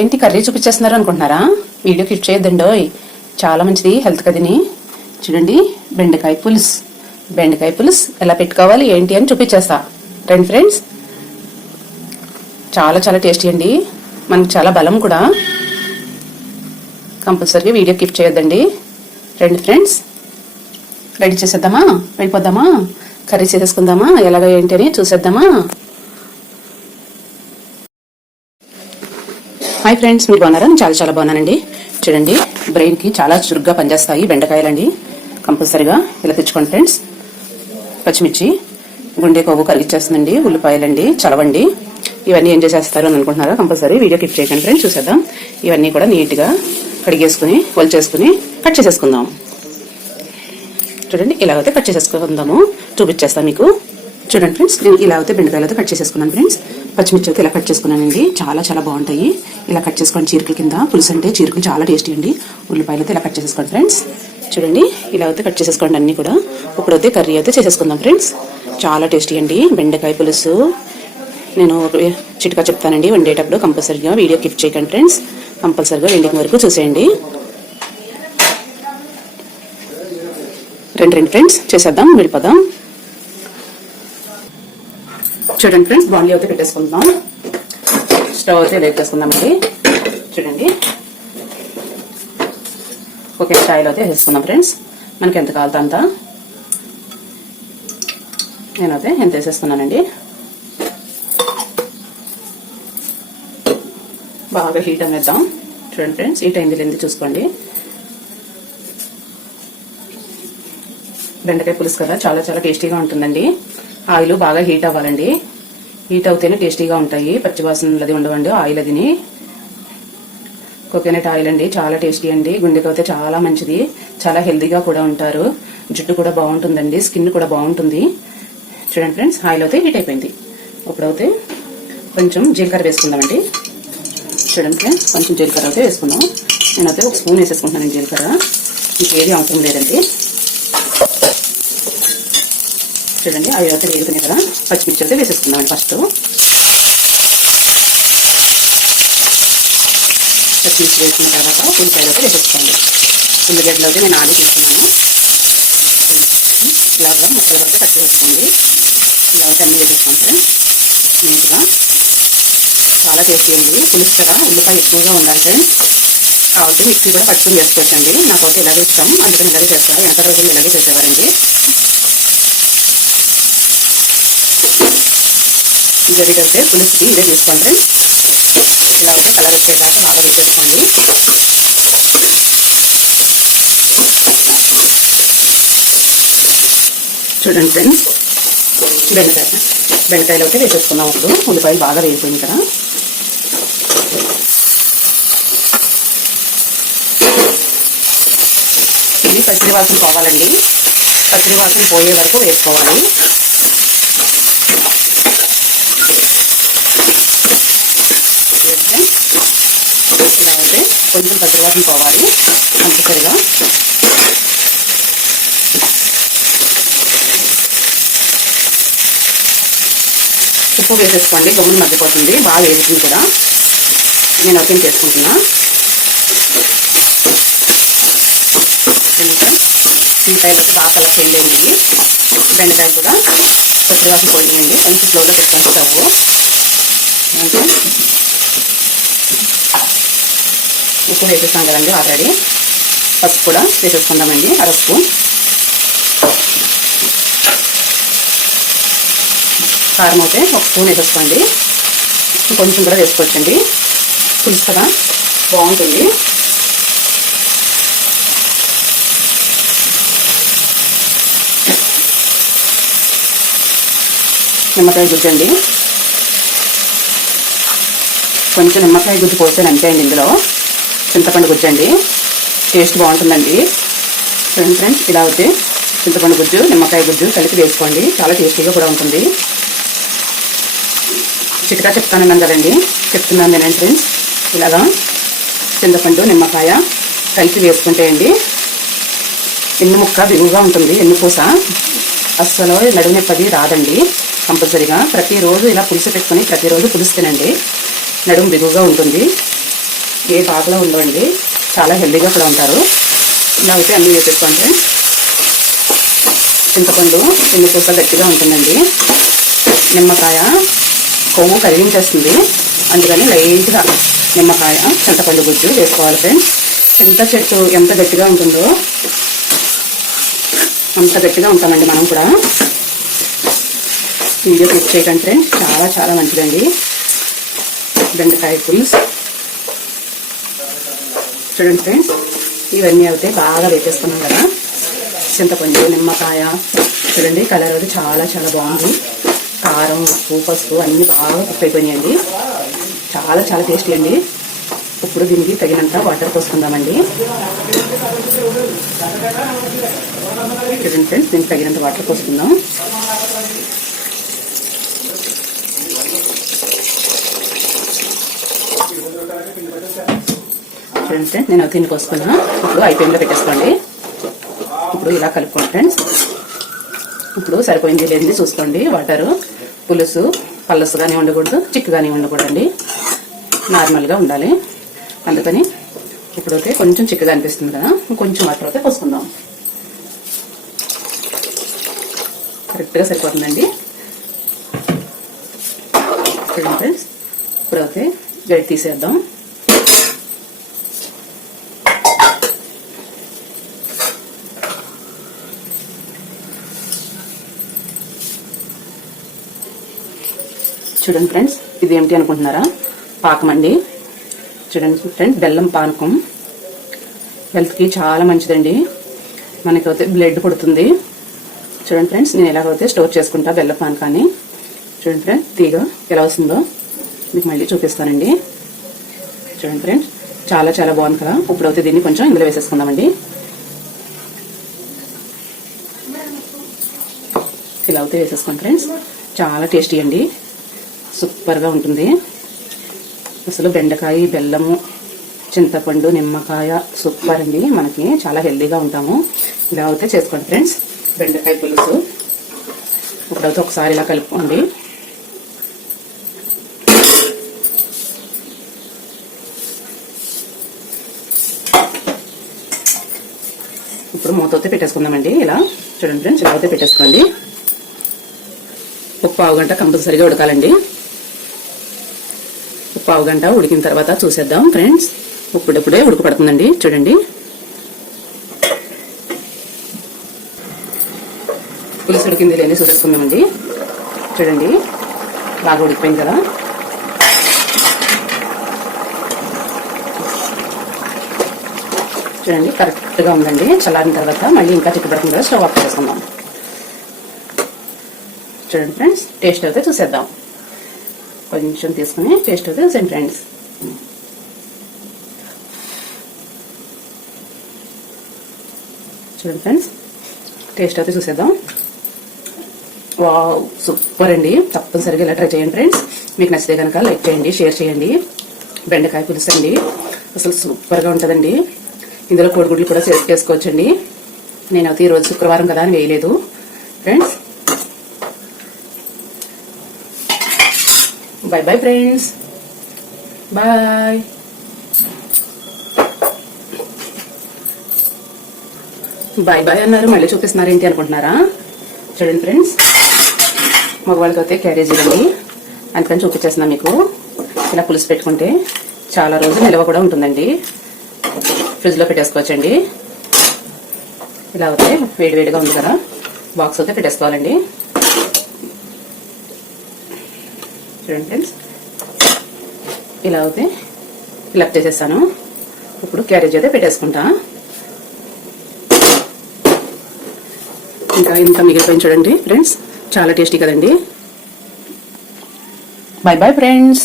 ఏంటి కర్రీ చూపించేస్తున్నారు అనుకుంటున్నారా? Video click చేయొద్దండోయ్, చాలా మంచిది హెల్త్ కదిని. చూడండి, బెండకాయ పులుసు ఎలా పెట్టుకోవాలి ఏంటి అని చూపించేస్తా. రండి ఫ్రెండ్స్, చాలా చాలా టేస్టీ అండి, మనకు చాలా బలం కూడా. కంపల్సరీగా వీడియో క్లిక్ చేయొద్దండి. రండి ఫ్రెండ్స్, రెడీ చేసేద్దామా? వెళ్ళిపోద్దామా? కర్రీ చేసేసుకుందామా? ఎలాగ ఏంటి అని చూసేద్దామా? హాయ్ ఫ్రెండ్స్, మీరు బాగున్నారా? చాలా చాలా బాగున్నానండి. చూడండి, బ్రెయిన్కి చాలా చురుగ్గా పనిచేస్తాయి బెండకాయలండి. కంపల్సరీగా ఇలా తెచ్చుకోండి ఫ్రెండ్స్. పచ్చిమిర్చి, గుండె కొవ్వు కరిగిచ్చేస్తుందండి. ఉల్లిపాయలండి, చలవండి. ఇవన్నీ ఏం చేసేస్తారు అని అనుకుంటున్నారా? కంపల్సరీ వీడియో క్లిక్ చేయకండి ఫ్రెండ్స్. చూసేద్దాం. ఇవన్నీ కూడా నీట్గా కడిగేసుకుని చేసుకుని కట్ చేసేసుకుందాం. చూడండి, ఇలాగైతే కట్ చేసేసుకుందాము. చూపించేస్తాను మీకు. చూడండి ఫ్రెండ్స్, నేను ఇలా అయితే బెండకాయలు అయితే కట్ చేసేసుకున్నాను ఫ్రెండ్స్. పచ్చిమిర్చి అయితే ఇలా కట్ చేసుకున్నానండి. చాలా చాలా బాగుంటాయి. ఇలా కట్ చేసుకోండి చీరకుల కింద. పులుసు అంటే చీరకులు చాలా టేస్టీ అండి. ఉల్లిపాయలు అయితే ఇలా కట్ చేసేసుకోండి ఫ్రెండ్స్. చూడండి, ఇలా అయితే కట్ చేసేసుకోండి అన్ని కూడా. ఇప్పుడైతే కర్రీ అయితే చేసేసుకుందాం ఫ్రెండ్స్. చాలా టేస్టీ అండి బెండకాయ పులుసు. నేను చిట్కా చెప్తానండి వండేటప్పుడు. కంపల్సరీగా వీడియో క్లిక్ చేయకండి ఫ్రెండ్స్. కంపల్సరీగా ఎండింగ్ వరకు చూసేయండి. రెండు ఫ్రెండ్స్, చేసేద్దాం, వెళ్ళిపోదాం. చూడండి ఫ్రెండ్స్, బాండీ అయితే పెట్టేసుకుందాం. స్టవ్ అయితే వేసుకుందామండి. చూడండి, ఒకే ఆయిల్ అయితే వేసుకుందాం ఫ్రెండ్స్. మనకి ఎంత కావాలో అంత. నేనైతే ఎంత వేసేస్తున్నానండి. బాగా హీట్ అనేద్దాం. చూడండి ఫ్రెండ్స్, హీట్ అయింది లేని చూసుకోండి. బెండకాయ పులుసు కదా, చాలా చాలా టేస్టీగా ఉంటుందండి. ఆయిల్ బాగా హీట్ అవ్వాలండి. హీట్ అవుతేనే టేస్టీగా ఉంటాయి. పచ్చివాసనది ఉండవండి ఆయిల్ అదిని. కోకోనట్ ఆయిల్ అండి, చాలా టేస్టీ అండి. గుండెకి అయితే చాలా మంచిది. చాలా హెల్దీగా కూడా ఉంటారు. జుట్టు కూడా బాగుంటుందండి, స్కిన్ కూడా బాగుంటుంది. చూడండి ఫ్రెండ్స్, ఆయిల్ అయితే హీట్ అయిపోయింది. ఇప్పుడైతే కొంచెం జీలకర్ర వేసుకుందామండి. చూడండి ఫ్రెండ్స్, కొంచెం జీలకర్ర అయితే వేసుకుందాం. నేనైతే ఒక స్పూన్ వేసేసుకుంటున్నాను జీలకర్ర. ఇంకేది అవసరం లేదండి. చూడండి, అవి అయితే వేసుకునే కదా. పచ్చిమిర్చి అయితే వేసేసుకుందామండి. ఫస్ట్ పచ్చిమిర్చి వేసుకున్న తర్వాత ఉల్లిపాయలు అయితే వేసేసుకోండి. ఉల్లిగడ్డలు అయితే నేను ఆడి తీసుకున్నాను. ఇలాగా ముక్కలు అయితే కట్ చేసుకోండి. ఇలా అన్నీ వేసేసుకోండి ఫ్రెండ్స్ నీట్గా. చాలా టేస్టీ అండి పులుసు కదా. ఉల్లిపాయ ఎక్కువగా ఉండాలి ఫ్రెండ్స్. కాబట్టి మిక్సీ కూడా పట్టుకుని వేసుకోవచ్చండి. నాకైతే ఇలాగే ఇష్టం, అందుకని ఇలాగే చేస్తారు. వెనక రోజులు ఇలాగే చేసేవారండి. గరిట అయితే పులుసుకి ఇదే తీసుకోండి ఫ్రెండ్స్. ఇలా అయితే కలర్ వచ్చేదాకా బాగా వేసేసుకోండి. చూడండి ఫ్రెండ్స్, బెండకాయలు అయితే వేసేసుకున్నాం. ఇప్పుడు ఉల్లిపాయలు బాగా వేసిపోయింది కదా. ఇది పచ్చిడి వాసన పోవాలండి. పచ్చిడి వాసన పోయే వరకు వేసుకోవాలి. ఇలా అయితే కొంచెం పచ్చివాసన పోవాలి కంపల్సరిగా. ఉప్పు వేసేసుకోండి, గమ్మున మగ్గిపోతుంది. బాగా వేగుతుంది కూడా. నేను ఓపెన్ చేసుకుంటున్నా. ఉల్లిపాయలు అయితే బాగా కలర్ చేంజ్ అయింది. బెండకాయ కూడా పచ్చివాసన పోయిందండి. కొంచెం స్లోగా పెట్టుకోండి స్టవ్. ఉప్పు వేసేస్తాం కదండి ఆల్రెడీ. పసుపు కూడా వేసేసుకుందామండి, అర స్పూన్. కారం అయితే ఒక స్పూన్ వేసేసుకోండి. కొంచెం కూడా వేసుకోవచ్చండి, పులుసు కదా బాగుంటుంది. నిమ్మకాయ గుజ్జండి, కొంచెం నిమ్మకాయ గుజ్జు పోసాను అంతే అండి. ఇందులో చింతపండు గుజ్జండి, టేస్ట్ బాగుంటుందండి. చూడండి ఫ్రెండ్స్, ఇలా అయితే చింతపండు గుజ్జు నిమ్మకాయ గుజ్జు కలిపి వేసుకోండి. చాలా టేస్టీగా కూడా ఉంటుంది. చిట్కా చెప్తానన్నాను కదండి, చెప్తున్నాను నేను ఫ్రెండ్స్. ఇలాగా చింతపండు నిమ్మకాయ కలిపి వేసుకుంటే అండి ఎన్ని ముక్క బిగుగా ఉంటుంది. ఎన్ని పూస అస్సలు నడుము నొప్పి రాదండి. కంపల్సరీగా ప్రతిరోజు ఇలా పులుసు పెట్టుకుని ప్రతిరోజు పులుసు తినండి. నడుము బిగుగా ఉంటుంది. ఏ పాకలో ఉండవండి, చాలా హెల్దీగా కూడా ఉంటారు. ఇలా అయితే అన్నీ వేసేసుకోండి ఫ్రెండ్స్. చింతపండు పూస గట్టిగా ఉంటుందండి. నిమ్మకాయ కొవ్వు కరిగించేస్తుంది, అందుకని లైట్గా నిమ్మకాయ చింతపండు గుజ్జు వేసుకోవాలి ఫ్రెండ్స్. చింత చెట్టు ఎంత గట్టిగా ఉంటుందో అంత గట్టిగా ఉంటామండి మనం కూడా. వీడియో క్లిక్ చేయకండి ఫ్రెండ్స్, చాలా చాలా మంచిదండి బెండకాయ పులుసు. చూడండి ఫ్రెండ్స్, ఇవన్నీ అయితే బాగా వేపేసుకున్నాం కదా. చింతపండు, నిమ్మకాయ చూడండి, కలర్ అది చాలా చాలా బాగుంది. కారం, ఉప్పు, పసుపు అన్నీ బాగా కుక్ అయిపోయినాయండి. చాలా చాలా టేస్టీ అండి. ఇప్పుడు దీనికి తగినంత వాటర్ పోసుకుందామండి. చూడండి ఫ్రెండ్స్, దీనికి తగినంత వాటర్ పోసుకుందాం. చూడండి ఫ్రెండ్స్, నేను దీనికి వస్తున్నా. ఇప్పుడు ఐపీఎంలో పెట్టేసుకోండి. ఇప్పుడు ఇలా కలుపుకోండి ఫ్రెండ్స్. ఇప్పుడు సరిపోయింది లేనిది చూసుకోండి. వాటరు పులుసు పల్లసుగానే ఉండకూడదు, చిక్కుగానే ఉండకూడదండి, నార్మల్గా ఉండాలి. అందుకని ఇప్పుడైతే కొంచెం చిక్కగా అనిపిస్తుంది కదా, కొంచెం వాటర్ అయితే పోసుకుందాం. కరెక్ట్గా సరిపోతుందండి. చూడండి ఫ్రెండ్స్, ఇప్పుడైతే గడి తీసేద్దాం. చూడండి ఫ్రెండ్స్, ఇది ఏమిటి అనుకుంటున్నారా? పాకం అండి. చూడండి ఫ్రెండ్స్, బెల్లం పానకం హెల్త్కి చాలా మంచిదండి. మనకైతే బ్లడ్ పుడుతుంది. చూడండి ఫ్రెండ్స్, నేను ఎలాగైతే స్టోర్ చేసుకుంటా బెల్లం పానకాన్ని. చూడండి ఫ్రెండ్స్, తీగ ఎలా వస్తుందో మీకు మళ్ళీ చూపిస్తానండి. చూడండి ఫ్రెండ్స్, చాలా చాలా బాగుంది కదా. ఇప్పుడైతే దీన్ని కొంచెం ఇందులో వేసేసుకుందామండి. ఇలా అయితే వేసేసుకోండి ఫ్రెండ్స్. చాలా టేస్టీ అండి, సూపర్గా ఉంటుంది అసలు. బెండకాయ, బెల్లము, చింతపండు, నిమ్మకాయ సూపర్ అండి. మనకి చాలా హెల్దీగా ఉంటాము. ఇలా అయితే చేసుకోండి ఫ్రెండ్స్ బెండకాయ పులుసు. ఇప్పుడైతే ఒకసారి ఇలా కలుపుకోండి. ఇప్పుడు మూత అయితే పెట్టేసుకుందామండి. ఇలా చూడండి ఫ్రెండ్స్, ఇలా అయితే పెట్టేసుకోండి. ఒక పావు గంట కంపల్సరీగా ఉడకాలండి. పావు గంట ఉడికిన తర్వాత చూసేద్దాం ఫ్రెండ్స్. ఇప్పుడప్పుడే ఉడకపడుతుందండి. చూడండి, పులుసు ఉడికింది లేని చూసేసుకుందామండి. చూడండి, బాగా ఉడికిపోయింది కదా. చూడండి, కరెక్ట్గా ఉందండి. చల్లారిన తర్వాత మళ్ళీ ఇంకా చిక్కుపడుతుంది కదా, స్టవ్ ఆఫ్ చేసుకుందాం. చూడండి ఫ్రెండ్స్, టేస్ట్ అయితే చూసేద్దాం. కొంచెం తీసుకుని టేస్ట్ అయితే చూసాను ఫ్రెండ్స్. చూడండి ఫ్రెండ్స్, టేస్ట్ అయితే చూసేద్దాం. వావ్, సూపర్ అండి. తప్పనిసరిగా ఇలా ట్రై చేయండి ఫ్రెండ్స్. మీకు నచ్చితే కనుక లైక్ చేయండి, షేర్ చేయండి. బెండకాయ పులుసు అండి, అసలు సూపర్గా ఉంటుందండి. ఇందులో కోడిగుడ్లు కూడా చేసుకోవచ్చండి. నేనైతే ఈరోజు శుక్రవారం కదా అని వేయలేదు friends. Bye bye friends, bye. Bye bye అన్నారు, మళ్ళీ చూపిస్తున్నారు ఏంటి అనుకుంటున్నారా? చూడండి ఫ్రెండ్స్, మగవాళ్ళకి అయితే క్యారేజీలు అండి, అందుకని చూపించేస్తున్నాను మీకు. ఇలా పులుసు పెట్టుకుంటే చాలా రోజులు నిల్వ కూడా ఉంటుందండి. ఫ్రిడ్జ్లో పెట్టేసుకోవచ్చండి. ఇలా అయితే వేడివేడిగా ఉంది కదా, బాక్స్ అయితే పెట్టేసుకోవాలండి. చూడండి ఫ్రెండ్స్, ఇలా అయితే ఫిల్అప్ చేసేస్తాను. ఇప్పుడు క్యారేజ్ అయితే పెట్టేసుకుంటా. ఇంకా ఇంత మిగిలిపోయింది చూడండి ఫ్రెండ్స్, చాలా టేస్టీ కదండి. Bye bye friends.